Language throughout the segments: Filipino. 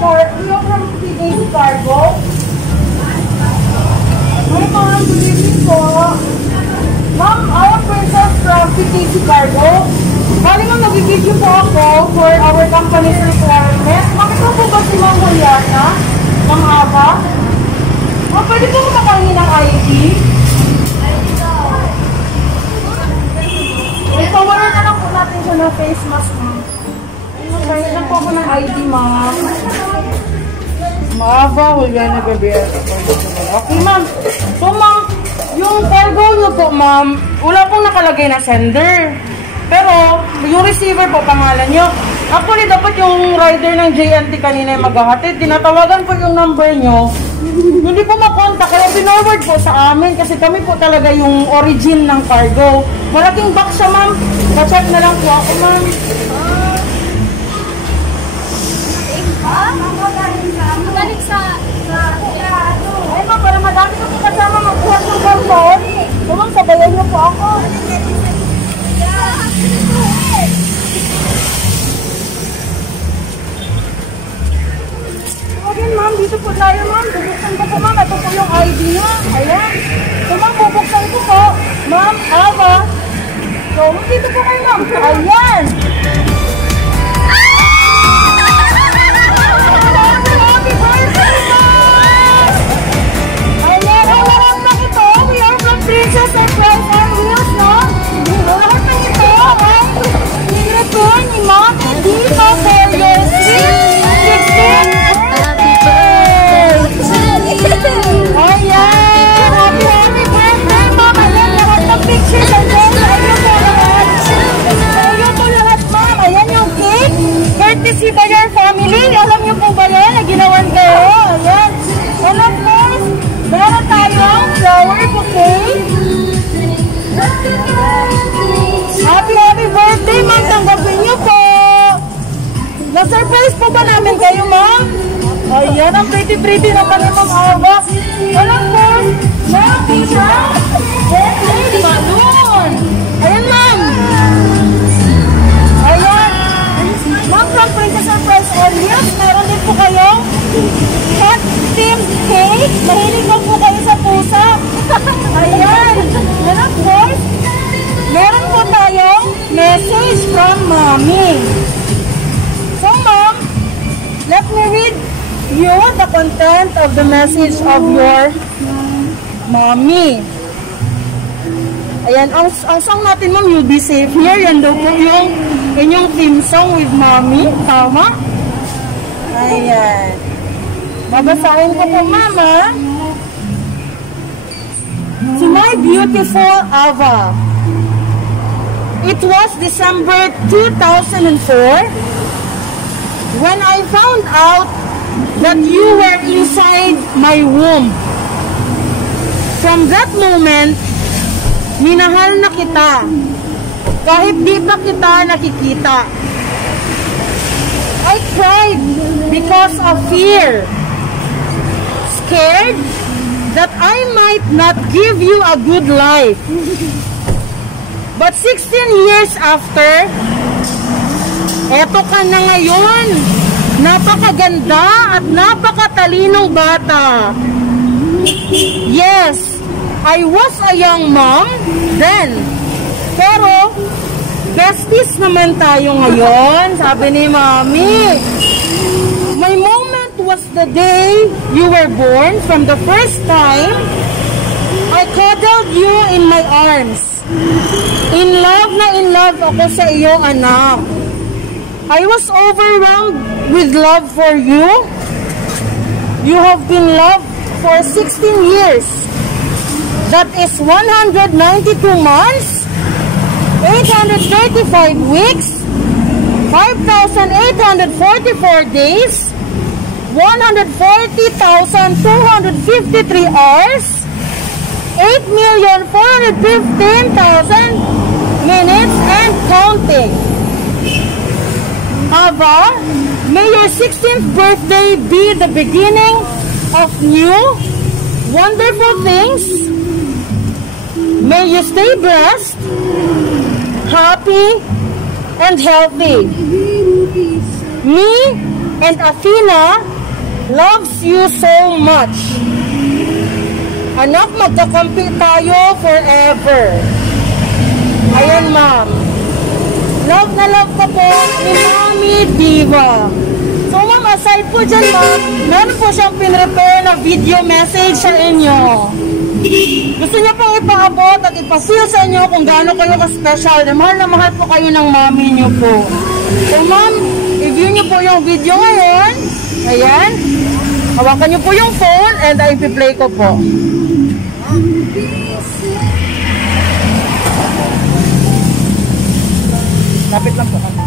from PKC Cargo. Hi ma'am, good evening po. Ma'am, our princess from PKC Cargo. Bali ma'am, nag-video po ako for our company's requirement. Makita po ba si Ma'am Juliana? Ma'am Ava? Ma'am, pwede po makakangi ng ID? Ipawalan na lang po natin siya ng face mask, ma'am. Kaya lang po ako ng ID, ma'am. Maava, Juliana Gabriel. Okay, ma'am. So, ma'am, yung cargo nyo po, ma'am, wala pong nakalagay na sender. Pero, yung receiver po, pangalan nyo. Actually, dapat yung rider ng JNT kanina yung maghahatid. Tinatawagan po yung number nyo. Hindi po makontak. Kaya pinorward po sa amin kasi kami po talaga yung origin ng cargo. Malaking box siya, ma'am. Pa-check na lang po ako, ma'am. Magaling sa Ay, ma'am, para madami ko po kasama magbuhat ng karton. So, ma'am, sabayan niyo po ako. Okay, ma'am, dito po tayo, ma'am. Bubuksan ko po, ma'am. Ito po yung ID niya. Ayan. So, ma'am, bubuksan ko po. Ma'am, Ava. So, dito po kayo, ma'am. Ayan. Princess and Price on Wheels, no? Lahat na ito ay in return ni Mom and Dito for your sweet 16th birthday! Ayan! Happy birthday, Mom! Ayan, lahat ng pictures and then ayun po lahat. Ayun po lahat, Mom. Ayan yung cake. Courtesy by your family. Alam niyo po ba yan na ginawan kayo? Ayan. And of course, meron tayong flower bouquet. Happy birthday, ma'am. Tanggapin niyo po. Na-surprise po ba namin kayo, ma'am? Ayan, ang pretty naman ni Ma'am Ava. Alam po, meron po siya. Birthday balloon. Ayan, ma'am. Ayan. Ma'am, from Princess and Price Elias, meron din po kayong hot team cake. Mahilig po kayo sa pusa. Ayan. And of course, meron po tayong message from Mommy. So, Mom, let me read you the content of the message of your Mommy. Ayan, ang song natin, Mom, You'll Be Safe Here. Yan daw po yung inyong theme song with Mommy. Tama? Ayan. Babasahin ko po, Mama. To my beautiful Ava, it was December 2004 when I found out that you were inside my womb. From that moment, minahal na kita kahit di pa kita nakikita. I cried because of fear, scared that I might not give you a good life. But 16 years after, eto ka na ngayon. Napakaganda at napakatalinong bata. Yes, I was a young mom then. Pero, besties naman tayo ngayon, sabi ni Mommy. My moment was the day you were born. From the first time, I cuddled you in my arms. In love ako sa iyong anak. I was overwhelmed with love for you. You have been loved for 16 years. That is 192 months, 835 weeks, 5,844 days, 140,253 hours, 8,415,000 minutes and counting. Ava, may your 16th birthday be the beginning of new, wonderful things. May you stay blessed, happy, and healthy. Me And Athena loves you so much. Anak, magkakampi tayo forever. Ayan, ma'am. Love na love ka po ni Mami Diva. So, ma'am, aside po dyan, ma'am, meron po siyang pinrepare na video message sa inyo. Gusto niya pong ipaabot at ipafeel sa inyo kung gaano kayo ka-special. Na mahal po kayo ng mami niyo po. So, ma'am, i-view niyo po yung video ngayon. Ayan. Hawakan niyo po yung phone and i-play ko po. Lapit lang po kami.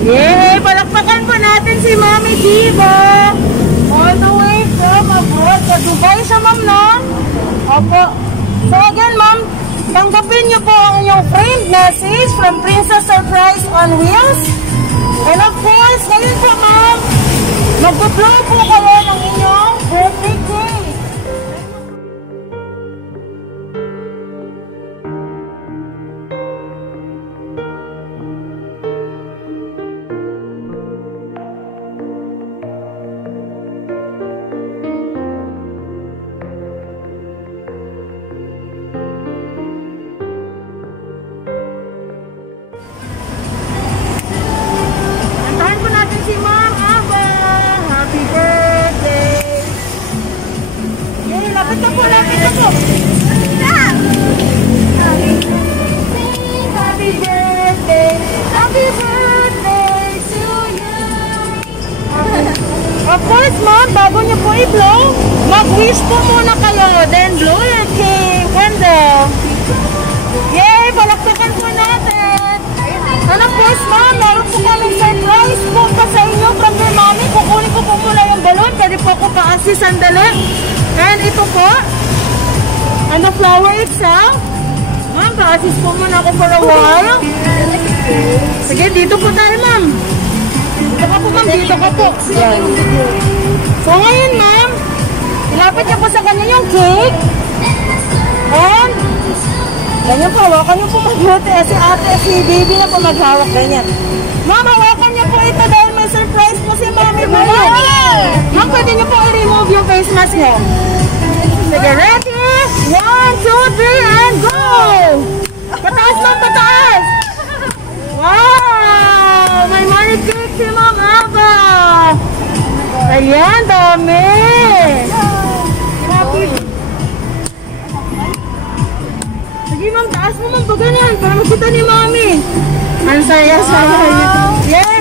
Yay! Palakpakan po natin si Mami Diva. All the way from abroad. Sa Dubai siya, ma'am, no? Opo. So again, ma'am, tanggapin niyo po ang inyong framed message from Princess Surprise on Wheels. And of course, ngayon po, ma'am, mag-blow po kayo ng inyong birthday cake. Of course, ma'am, bago niyo po i-blow, mag-wish po muna kayo, then blow your cake, candle. Yay! Palakpakan po natin. And of course, ma'am, meron po kaming surprise po pa sa inyo from your mommy. Kukunin ko po muna yung balon. Pwede po ako pa-assist sandali. And ito po, and the flower itself. Ma'am, pa-assist po muna ako for a while. Sige, dito po tayo, ma'am. Dito ka po, ma'am. Dito ka po. Yan. So, ngayon, ma'am, ilapit niyo po sa kanya yung cake. And, ganyan po, hawakan niyo po mag-beauty. Si ate, si baby na po maghawak. Ganyan. Ma'am, hawakan niyo po ito dahil may surprise po si mami mo. Ma'am, pwede niyo po i-remove yung face mask niyo. Sige, ready? 1, 2, 3, and go! Pataas, ma'am, pataas! Wow! May money cake si Ma'am Ava! Ayan, dami! Sige, ma'am, taas mo, ma'am, paganan para makita ni Mami. Ang saya-saya niya. Yay!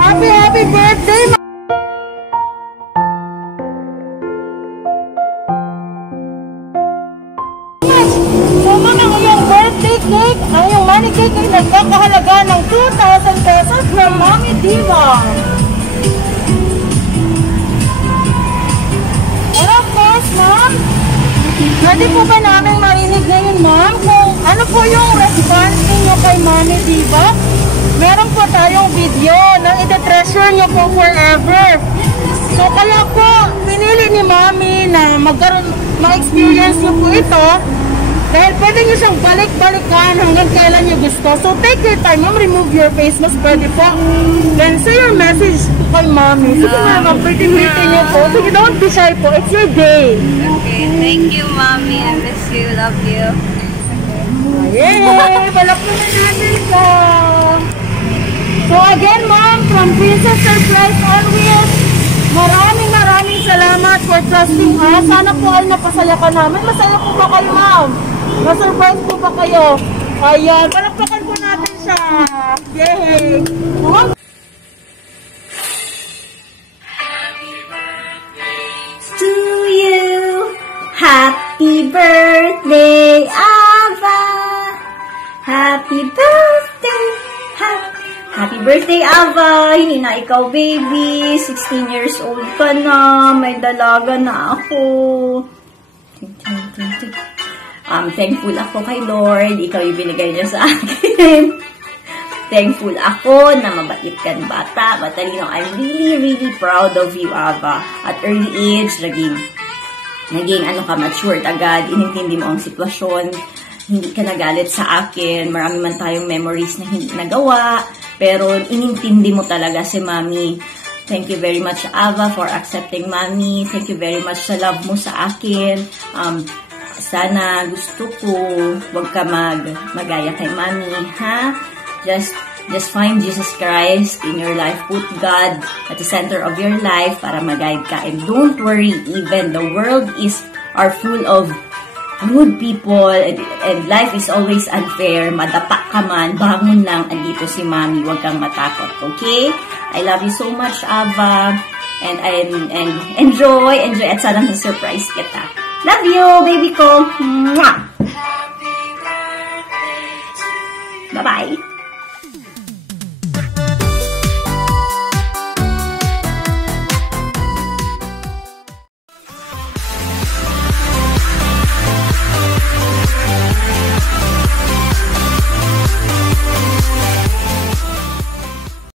Happy, happy birthday, ma'am! So, ma'am, ang iyong birthday cake, ang iyong money cake ay nagkakahalaga ng 2,000 pesos from Mami Diva. And of course, ma'am, pwede po ba namin marinig ngayon, ma'am, kung ano po yung response ninyo kay Mami Diva? Meron po tayong video na iti-treasure nyo po forever. So, kaya po, pinili ni Mami na ma-experience nyo po ito Dahil pwede nyo siyang balik-balikan hanggang kailan nyo gusto. So take your time, ma'am. Remove your face mask. Pwede po. Then say your message kay mommy. Sige ma'am, pretty-pretty nyo po. Sige, don't be shy po. It's your day. Okay, thank you, mommy. I miss you. Love you. Yay! Palakpan na natin siya. So again, ma'am, from Princess Surprise on Wheels, maraming salamat for trusting us. Sana po ay napasaya ka namin. Masaya po ba kayo, ma'am? Na-surprise po ba kayo? Ayan, palakpakan po natin siya. Yay! Ma'am, to you, happy birthday, Ava. Happy birthday, happy birthday, Ava. Hindi na ikaw, baby. 16 years old ka na. May dalaga na ako. Thankful ako kay Lord. Ikaw yung binigay niya sa akin. Thankful ako na mabait kang bata, matalino. I'm really proud of you, Ava. At early age, naging mature agad. Inintindi mo ang sitwasyon. Hindi ka nagalit sa akin. Marami man tayong memories na hindi nagawa. Pero inintindi mo talaga si Mami. Thank you very much, Ava, for accepting Mami. Thank you very much sa love mo sa akin. Sana gusto ko, wag ka magaya kay Mami, ha? Just find Jesus Christ in your life. Put God at the center of your life para mag-guide ka. And don't worry, even the world are full of rude people and life is always unfair. Madapa ka man, bangon lang, andito si Mami, wag kang matakot, okay? I love you so much, Ava. And enjoy at sana surprise kita. Love you, baby ko. Mwah! Bye-bye.